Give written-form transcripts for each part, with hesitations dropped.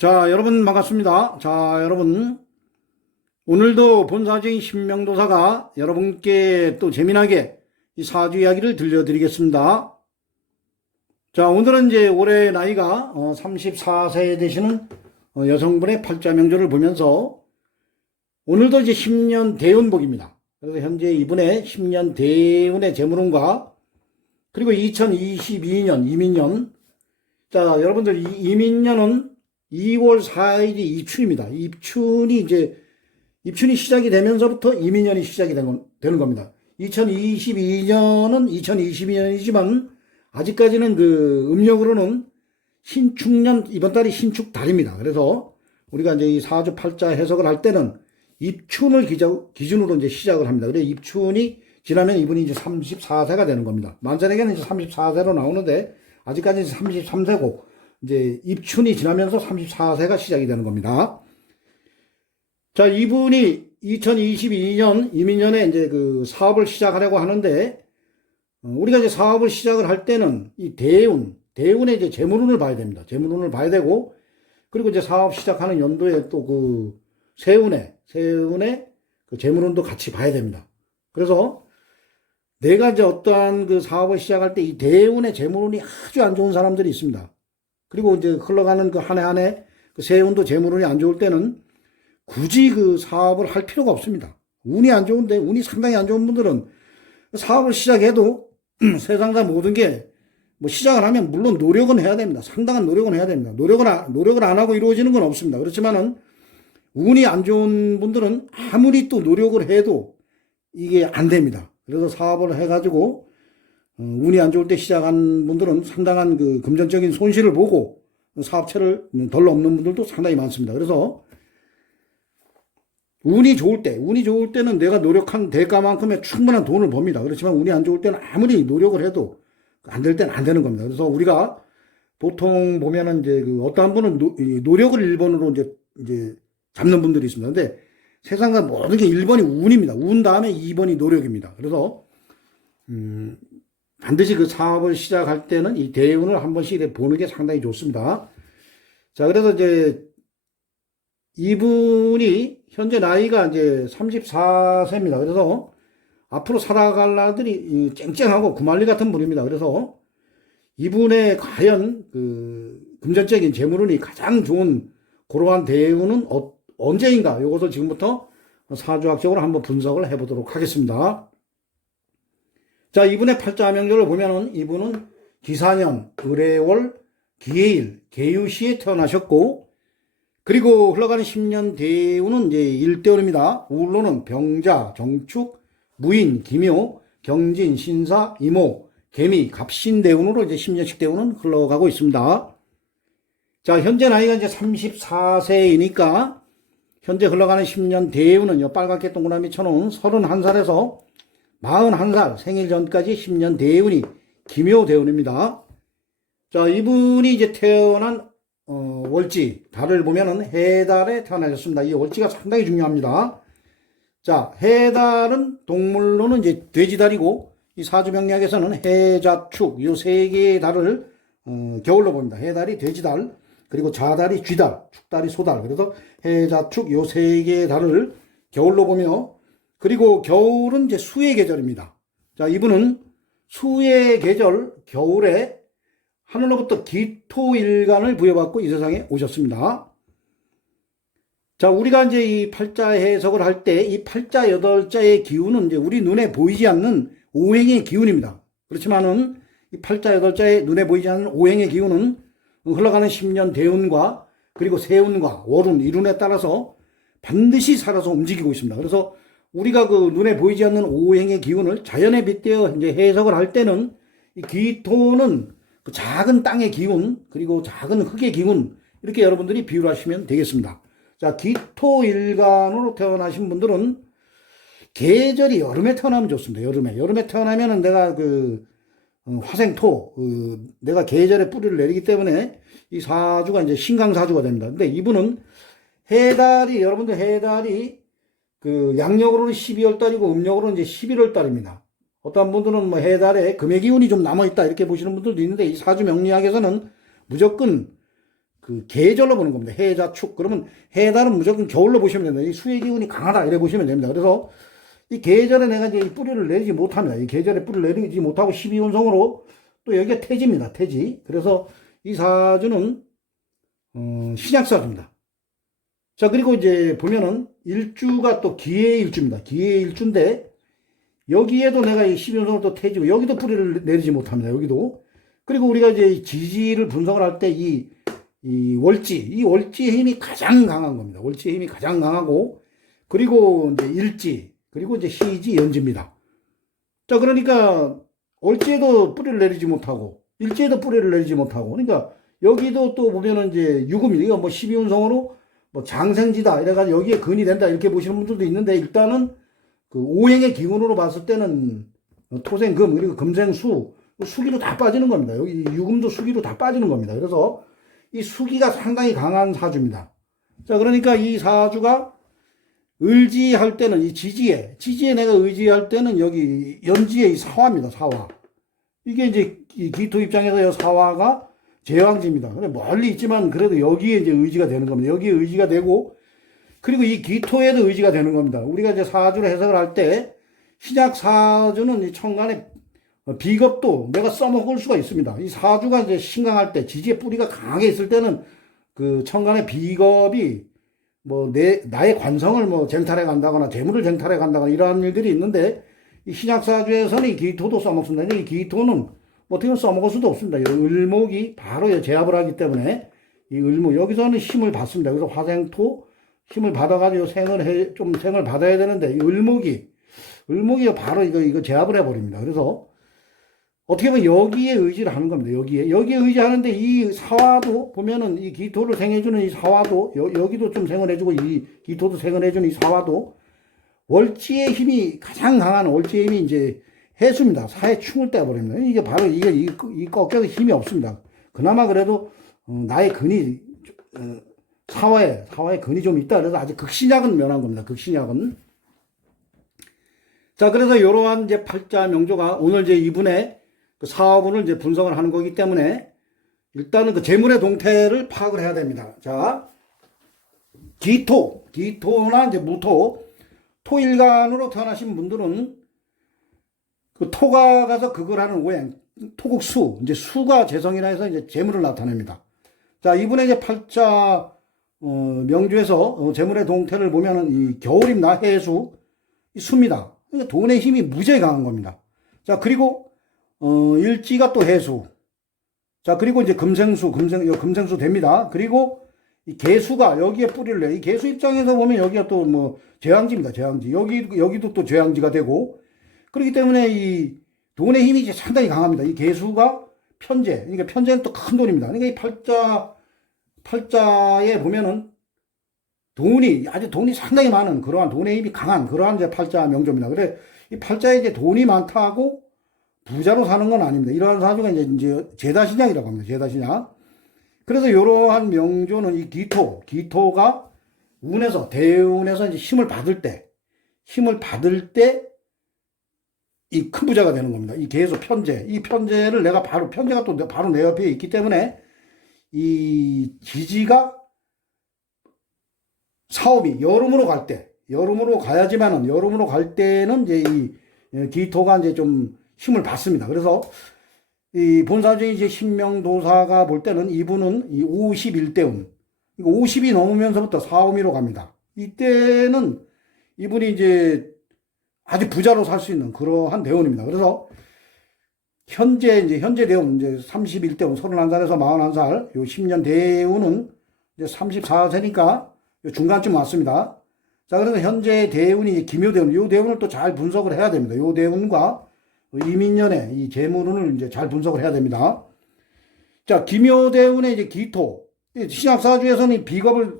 자, 여러분 반갑습니다. 자, 여러분 오늘도 본사주의 신명도사가 여러분께 또 재미나게 이 사주 이야기를 들려드리겠습니다. 자, 오늘은 이제 올해 나이가 34세 되시는 여성분의 팔자 명조를 보면서 오늘도 이제 10년 대운복입니다. 그래서 현재 이분의 10년 대운의 재물운과 그리고 2022년 이민년. 자, 여러분들 이 이민년은 2월 4일이 입춘입니다. 입춘이 시작이 되면서부터 이민년이 시작이 되는 겁니다. 2022년은 2022년이지만 아직까지는 그 음력으로는 신축년, 이번 달이 신축달입니다. 그래서 우리가 이제 이 사주 팔자 해석을 할 때는 입춘을 기준으로 이제 시작을 합니다. 그래서 입춘이 지나면 이분이 이제 34세가 되는 겁니다. 만세에게는 이제 34세로 나오는데 아직까지는 33세고 이제 입춘이 지나면서 34세가 시작이 되는 겁니다. 자, 이분이 2022년 이민년에 이제 그 사업을 시작하려고 하는데 우리가 이제 사업을 시작을 할 때는 이 대운의 이제 재물운을 봐야 됩니다. 재물운을 봐야 되고 그리고 이제 사업 시작하는 연도에 또 그 세운의 그 재물운도 같이 봐야 됩니다. 그래서 내가 이제 어떠한 그 사업을 시작할 때 이 대운의 재물운이 아주 안 좋은 사람들이 있습니다. 그리고 이제 흘러가는 그 한 해 한 해 그 세운도 재물운이 안 좋을 때는 굳이 그 사업을 할 필요가 없습니다. 운이 안 좋은데, 운이 상당히 안 좋은 분들은 사업을 시작해도 세상사 모든 게 뭐 시작을 하면 물론 노력은 해야 됩니다. 상당한 노력은 해야 됩니다. 노력을 안 하고 이루어지는 건 없습니다. 그렇지만은 운이 안 좋은 분들은 아무리 또 노력을 해도 이게 안 됩니다. 그래서 사업을 해가지고 운이 안 좋을 때 시작한 분들은 상당한 그 금전적인 손실을 보고 사업체를 덜 넘는 분들도 상당히 많습니다. 그래서 운이 좋을 때는 내가 노력한 대가만큼의 충분한 돈을 법니다. 그렇지만 운이 안 좋을 때는 아무리 노력을 해도 안 될 때는 안 되는 겁니다. 그래서 우리가 보통 보면은 이제 그 어떠한 분은 노력을 1번으로 이제 잡는 분들이 있습니다. 근데 세상과 모든 게 1번이 운입니다. 운 다음에 2번이 노력입니다. 그래서 반드시 그 사업을 시작할 때는 이 대운을 한 번씩 보는 게 상당히 좋습니다. 자, 그래서 이제 이분이 현재 나이가 이제 34세입니다. 그래서 앞으로 살아갈 날들이 쨍쨍하고 구말리 같은 분입니다. 그래서 이분의 과연 그 금전적인 재물운이 가장 좋은 그러한 대운은 언제인가? 이것을 지금부터 사주학적으로 한번 분석을 해보도록 하겠습니다. 자, 이분의 팔자 명조를 보면은 이분은 기사년, 을해월, 기해일, 계유시에 태어나셨고 그리고 흘러가는 10년 대운은 이제 일대운입니다. 울로는 병자, 정축, 무인, 기묘, 경진, 신사, 이모, 개미, 갑신 대운으로 이제 10년씩 대운은 흘러가고 있습니다. 자, 현재 나이가 이제 34세이니까 현재 흘러가는 10년 대운은요, 빨갛게 동그라미 쳐놓은 31살에서 41살 생일 전까지 10년 대운이 기묘 대운입니다. 자, 이분이 이제 태어난 월지, 달을 보면은 해달에 태어나셨습니다. 이 월지가 상당히 중요합니다. 자, 해달은 동물로는 이제 돼지달이고, 이 사주명리학에서는 해자축, 요 세 개의 달을, 겨울로 봅니다. 해달이 돼지달, 그리고 자달이 쥐달, 축달이 소달. 그래서 해자축, 요 세 개의 달을 겨울로 보며, 그리고 겨울은 이제 수의 계절입니다. 자, 이분은 수의 계절, 겨울에 하늘로부터 기토일간을 부여받고 이 세상에 오셨습니다. 자, 우리가 이제 이 팔자 해석을 할 때 이 팔자 8자의 기운은 이제 우리 눈에 보이지 않는 오행의 기운입니다. 그렇지만은 이 팔자 8자의 눈에 보이지 않는 오행의 기운은 흘러가는 10년 대운과 그리고 세운과 월운, 이룬에 따라서 반드시 살아서 움직이고 있습니다. 그래서 우리가 그 눈에 보이지 않는 오행의 기운을 자연에 빗대어 이제 해석을 할 때는 이 기토는 그 작은 땅의 기운, 그리고 작은 흙의 기운, 이렇게 여러분들이 비유를 하시면 되겠습니다. 자, 기토일간으로 태어나신 분들은 계절이 여름에 태어나면 좋습니다. 여름에 태어나면은 내가 그 화생토, 내가 계절에 뿌리를 내리기 때문에 이 사주가 이제 신강사주가 됩니다. 근데 이분은 여러분들 해달이 그 양력으로는 12월 달이고 음력으로는 이제 11월 달입니다. 어떤 분들은 뭐 해달에 금의 기운이 좀 남아있다 이렇게 보시는 분들도 있는데 이 사주 명리학에서는 무조건 그 계절로 보는 겁니다. 해자축. 그러면 해달은 무조건 겨울로 보시면 됩니다. 이 수의 기운이 강하다 이래 보시면 됩니다. 그래서 이 계절에 내가 이제 이 뿌리를 내리지 못합니다. 이 계절에 뿌리를 내리지 못하고 12운성으로 또 여기가 태지입니다. 태지. 그래서 이 사주는 신약사주입니다. 자, 그리고 이제 보면은 일주가 또 기해의 일주입니다. 기해의 일주인데 여기에도 내가 이 12운성으로 또 태지고 여기도 뿌리를 내리지 못합니다. 여기도. 그리고 우리가 이제 지지를 분석을 할 때 이 월지의 힘이 가장 강한 겁니다. 월지의 힘이 가장 강하고, 그리고 이제 일지, 그리고 이제 시지, 연지입니다. 자, 그러니까 월지에도 뿌리를 내리지 못하고, 일지에도 뿌리를 내리지 못하고, 그러니까 여기도 또 보면은 이제 유금이, 이거 뭐 12운성으로 뭐 장생지다, 이래가지고 여기에 근이 된다, 이렇게 보시는 분들도 있는데, 일단은 그 오행의 기운으로 봤을 때는 토생금, 그리고 금생수, 수기로 다 빠지는 겁니다. 여기 유금도 수기로 다 빠지는 겁니다. 그래서 이 수기가 상당히 강한 사주입니다. 자, 그러니까 이 사주가 의지할 때는 이 지지에 내가 의지할 때는 여기 연지의 이 사화입니다. 사화. 이게 이제 이 기토 입장에서 이 사화가 제왕지입니다. 근데 멀리 있지만 그래도 여기에 이제 의지가 되는 겁니다. 여기에 의지가 되고, 그리고 이 기토에도 의지가 되는 겁니다. 우리가 이제 사주를 해석을 할 때 신약 사주는 이 천간에 비겁도 내가 써먹을 수가 있습니다. 이 사주가 이제 신강할 때, 지지의 뿌리가 강하게 있을 때는 그 천간의 비겁이 뭐 나의 관성을 뭐 쟁탈해 간다거나 재물을 쟁탈해 간다거나 이러한 일들이 있는데, 이 신약사주에서는 이 기토도 써먹습니다. 이 기토는 뭐 어떻게 써먹을 수도 없습니다. 이 을목이 바로 제압을 하기 때문에 이 을목, 여기서는 힘을 받습니다. 그래서 화생토 힘을 받아가지고 생을 받아야 되는데, 이 을목이 바로 이거 제압을 해버립니다. 그래서 어떻게 보면 여기에 의지를 하는 겁니다. 여기에 의지하는데, 이 사화도 보면은 이 기토를 생해주는 이 사화도 여기도 좀 생을 해주고, 이 기토도 생을 해주는 이 사화도 월지의 힘이 가장 강한 월지의 힘이 이제 해수입니다. 사해충을 떼버립니다. 이게 바로 이 꺾여서 힘이 없습니다. 그나마 그래도 나의 근이 사화에 근이 좀 있다. 그래서 아직 극신약은 면한 겁니다. 극신약은. 자, 그래서 이러한 이제 팔자 명조가 오늘 이제 이분의 그 사화분을 이제 분석을 하는 거기 때문에 일단은 그 재물의 동태를 파악을 해야 됩니다. 자, 기토나 이제 무토, 토일간으로 태어나신 분들은 그 토가 가서 그걸 하는 오행, 토국수, 이제 수가 재성이라 해서 이제 재물을 나타냅니다. 자, 이분의 이제 팔자 명주에서 재물의 동태를 보면은 이 겨울입니다. 해수, 이 수입니다. 그러니까 돈의 힘이 무지하게 강한 겁니다. 자, 그리고 일지가 또 해수. 자, 그리고 이제 금생수 됩니다. 그리고 이 개수가 여기에 뿌리를 내요. 이 개수 입장에서 보면 여기가 또 뭐 제왕지입니다. 제왕지. 여기도 또 제왕지가 되고, 그렇기 때문에 이 돈의 힘이 이제 상당히 강합니다. 이 개수가 편재. 그러니까 편재는 또 큰 돈입니다. 그러니까 이 팔자에 보면은 돈이 상당히 많은 그러한 돈의 힘이 강한 그러한 이제 팔자 명조입니다. 그래, 이 팔자에 이제 돈이 많다고 부자로 사는 건 아닙니다. 이러한 사주가 이제 제다신약이라고 합니다. 제다신약. 그래서 이러한 명조는 이 기토가 대운에서 이제 힘을 받을 때 이 큰 부자가 되는 겁니다. 이 계수 편재. 이 편재를 편재가 또 바로 내 옆에 있기 때문에 이 지지가 사업이 여름으로 갈 때는 이제 이 기토가 이제 좀 힘을 받습니다. 그래서 이 본사주의 이제 신명도사가 볼 때는 이분은 이 51대운, 50이 넘으면서부터 사오미로 갑니다. 이때는 이분이 이제 아주 부자로 살 수 있는 그러한 대운입니다. 그래서 현재 대운, 이제 31대운, 31살에서 41살, 요 10년 대운은 이제 34세니까 중간쯤 왔습니다. 자, 그래서 현재 대운이 이제 기묘대운, 요 대운을 또 잘 분석을 해야 됩니다. 요 대운과 이민년의 이 재물운을 이제 잘 분석을 해야 됩니다. 자, 기묘대운의 이제 기토, 신약사주에서는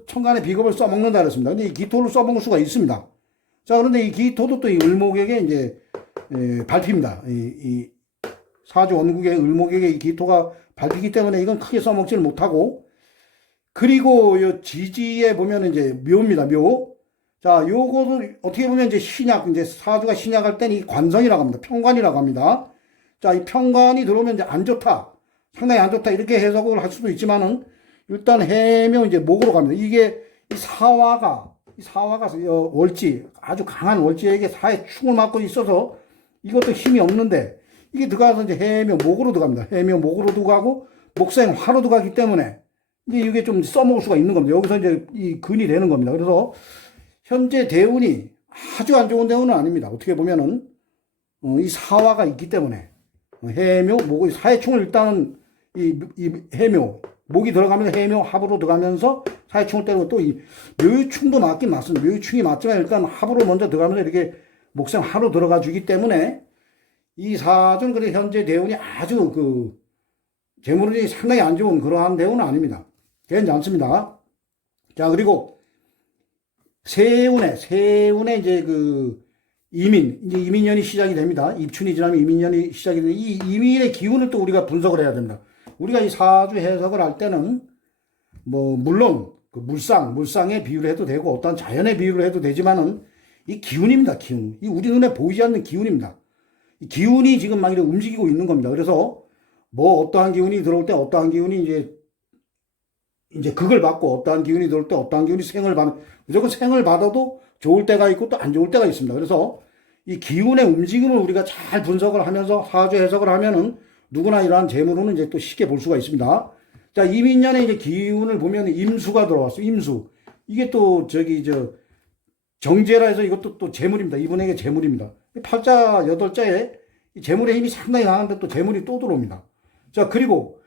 천간의 비겁을 써먹는다 그랬습니다. 근데 이 기토를 써먹을 수가 있습니다. 자, 그런데 이 기토도 또 이 을목에게 이제 밟힙니다. 이 사주 원국의 을목에게 이 기토가 밟히기 때문에 이건 크게 써먹지를 못하고, 그리고 요 지지에 보면 이제 묘입니다. 묘. 자, 요거도 어떻게 보면 이제 이제 사주가 신약할 때는 이 관성이라고 합니다. 평관이라고 합니다. 자, 이 평관이 들어오면 이제 안 좋다. 상당히 안 좋다. 이렇게 해석을 할 수도 있지만은 일단 해묘 이제 목으로 갑니다. 이게 이 사화가 월지, 아주 강한 월지에게 사의 충을 맞고 있어서 이것도 힘이 없는데 이게 들어가서 이제 해묘 목으로 들어갑니다. 해묘 목으로 들어가고 목생 화로 들어가기 때문에 이제 이게 좀 써먹을 수가 있는 겁니다. 여기서 이제 이 근이 되는 겁니다. 그래서 현재 대운이 아주 안 좋은 대운은 아닙니다. 어떻게 보면은 이 사화가 있기 때문에 해묘 목의 사해충을 일단은 이 해묘 목이 들어가면서 해묘 합으로 들어가면서 사해충을 때리고 또 이 묘유충도 맞긴 맞습니다. 묘유충이 맞지만 일단 합으로 먼저 들어가면서 이렇게 목생 화로 들어가 주기 때문에 이 사주는 그래 현재 대운이 아주 그 재물운이 상당히 안 좋은 그러한 대운은 아닙니다. 괜찮습니다. 자, 그리고 세운에 이제 그 이제 이민년이 시작이 됩니다. 입춘이 지나면 이민년이 시작이 됩니다. 이 이민의 기운을 또 우리가 분석을 해야 됩니다. 우리가 이 사주 해석을 할 때는 뭐 물론 그 물상의 비유를 해도 되고 어떤 자연의 비유를 해도 되지만은 이 기운입니다. 기운. 이 우리 눈에 보이지 않는 기운입니다. 이 기운이 지금 막 이렇게 움직이고 있는 겁니다. 그래서 뭐 어떠한 기운이 들어올 때 어떠한 기운이 이제 극을 받고 어떠한 기운이 들어올 때 어떠한 기운이 생을 받는 무조건 생을 받아도 좋을 때가 있고 또 안 좋을 때가 있습니다. 그래서 이 기운의 움직임을 우리가 잘 분석을 하면서 사주 해석을 하면은 누구나 이러한 재물로는 이제 또 쉽게 볼 수가 있습니다. 자, 이민년에 이제 기운을 보면 임수가 들어왔어요. 임수. 이게 또 정제라 해서 이것도 또 재물입니다. 이분에게 재물입니다. 팔자, 여덟자에 재물의 힘이 상당히 강한데 또 재물이 또 들어옵니다. 자, 그리고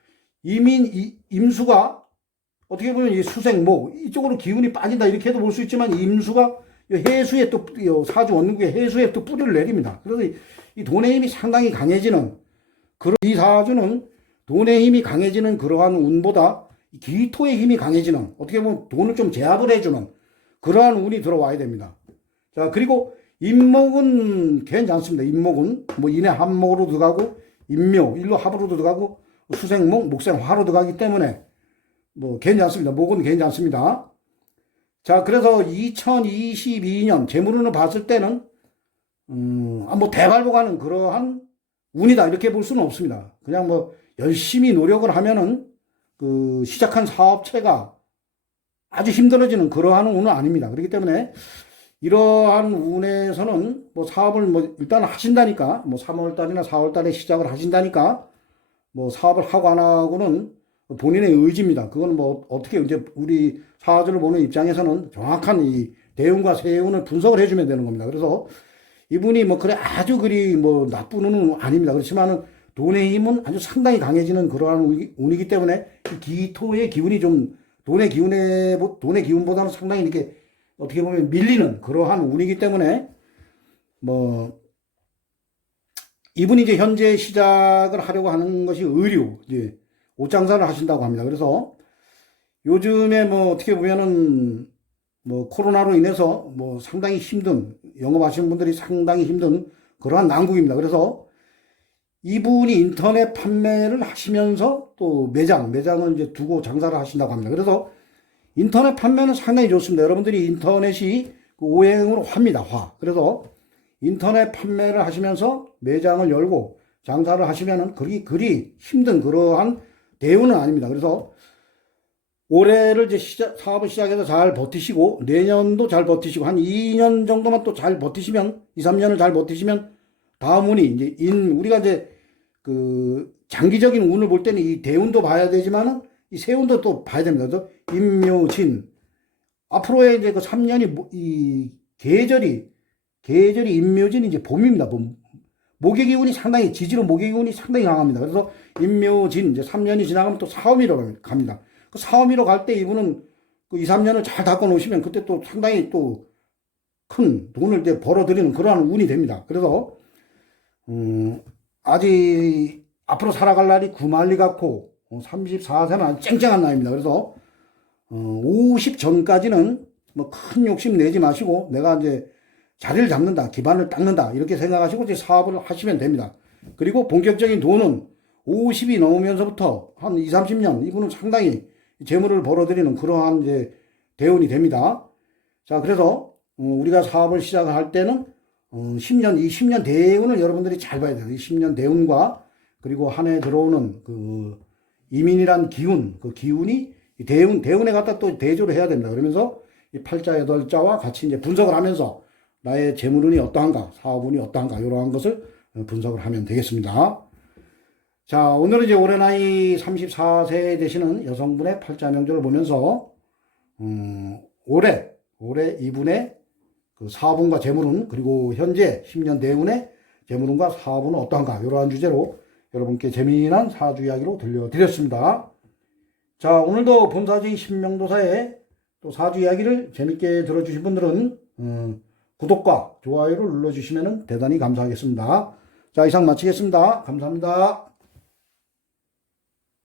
임수가 어떻게 보면 이 수생목 이쪽으로 기운이 빠진다 이렇게 해도 볼 수 있지만 임수가 해수에 또 사주 원국의 해수에 또 뿌리를 내립니다. 그래서 이 돈의 힘이 상당히 강해지는 이 사주는 돈의 힘이 강해지는 그러한 운보다 기토의 힘이 강해지는 어떻게 보면 돈을 좀 제압을 해주는 그러한 운이 들어와야 됩니다. 자, 그리고 임목은 괜찮습니다. 임목은 뭐 인해 한목으로 들어가고 임묘 일로 합으로 들어가고 수생목 목생화로 들어가기 때문에 뭐 괜찮습니다. 목은 괜찮습니다. 자, 그래서 2022년 재물운을 봤을 때는 뭐 대발복하는 그러한 운이다 이렇게 볼 수는 없습니다. 그냥 뭐 열심히 노력을 하면은 그 시작한 사업체가 아주 힘들어지는 그러한 운은 아닙니다. 그렇기 때문에 이러한 운에서는 뭐 사업을 뭐 일단 하신다니까 뭐 3월 달이나 4월 달에 시작을 하신다니까 뭐 사업을 하고 안 하고는 본인의 의지입니다. 그거는 뭐 어떻게 이제 우리 사주를 보는 입장에서는 정확한 이 대운과 세운을 분석을 해주면 되는 겁니다. 그래서 이분이 뭐 그래 아주 그리 뭐 나쁜 운은 아닙니다. 그렇지만은 돈의 힘은 아주 상당히 강해지는 그러한 운이기 때문에 기토의 기운이 좀 돈의 기운보다는 상당히 이렇게 어떻게 보면 밀리는 그러한 운이기 때문에 뭐 이분이 이제 현재 시작을 하려고 하는 것이 의류 이제 옷장사를 하신다고 합니다. 그래서 요즘에 뭐 어떻게 보면은 뭐 코로나로 인해서 뭐 상당히 힘든 영업하시는 분들이 상당히 힘든 그러한 난국입니다. 그래서 이분이 인터넷 판매를 하시면서 또 매장을 이제 두고 장사를 하신다고 합니다. 그래서 인터넷 판매는 상당히 좋습니다. 여러분들이 인터넷이 그 오행으로 화입니다. 그래서 인터넷 판매를 하시면서 매장을 열고 장사를 하시면은 그리 힘든 그러한 대우는 아닙니다. 그래서 올해를 이제 사업을 시작해서 잘 버티시고 내년도 잘 버티시고 한 2년 정도만 또 잘 버티시면 2, 3년을 잘 버티시면 다음 운이 이제 우리가 이제 그 장기적인 운을 볼 때는 이 대운도 봐야 되지만은 이 세운도 또 봐야 됩니다. 그래서 임묘진 앞으로의 이제 그 3년이 이 계절이 임묘진이 이제 봄입니다. 봄. 목의 기운이 상당히 지지로 목의 기운이 상당히 강합니다. 그래서 임묘진 이제 3년이 지나가면 또 사오미로 갑니다. 그 사오미로 갈 때 이분은 그 2, 3년을 잘 닦아 놓으시면 그때 또 상당히 또 큰 돈을 이제 벌어들이는 그러한 운이 됩니다. 그래서 아직 앞으로 살아갈 날이 구말리 같고 34세는 아주 쨍쨍한 나이입니다. 그래서 50 전까지는 뭐 큰 욕심 내지 마시고 내가 이제 자리를 잡는다, 기반을 닦는다 이렇게 생각하시고 이제 사업을 하시면 됩니다. 그리고 본격적인 돈은 50이 넘으면서부터 한 2, 30년 이분은 상당히 재물을 벌어들이는 그러한 이제 대운이 됩니다. 자, 그래서 우리가 사업을 시작을 할 때는 10년 대운을 여러분들이 잘 봐야 돼요. 이 10년 대운과 그리고 한 해 들어오는 그 이민이란 기운, 그 기운이 이 대운에 갖다 또 대조를 해야 됩니다. 그러면서 이 팔자, 여덟자와 같이 이제 분석을 하면서 나의 재물운이 어떠한가, 사업운이 어떠한가, 이러한 것을 분석을 하면 되겠습니다. 자, 오늘은 이제 올해 나이 34세 되시는 여성분의 팔자 명절을 보면서, 올해 이분의 그 사업운과 재물운, 그리고 현재 10년 대운의 재물운과 사업운은 어떠한가, 이러한 주제로 여러분께 재미난 사주 이야기로 들려드렸습니다. 자, 오늘도 본사주의 신명도사의 또 사주 이야기를 재밌게 들어주신 분들은 구독과 좋아요를 눌러주시면 대단히 감사하겠습니다. 자, 이상 마치겠습니다. 감사합니다.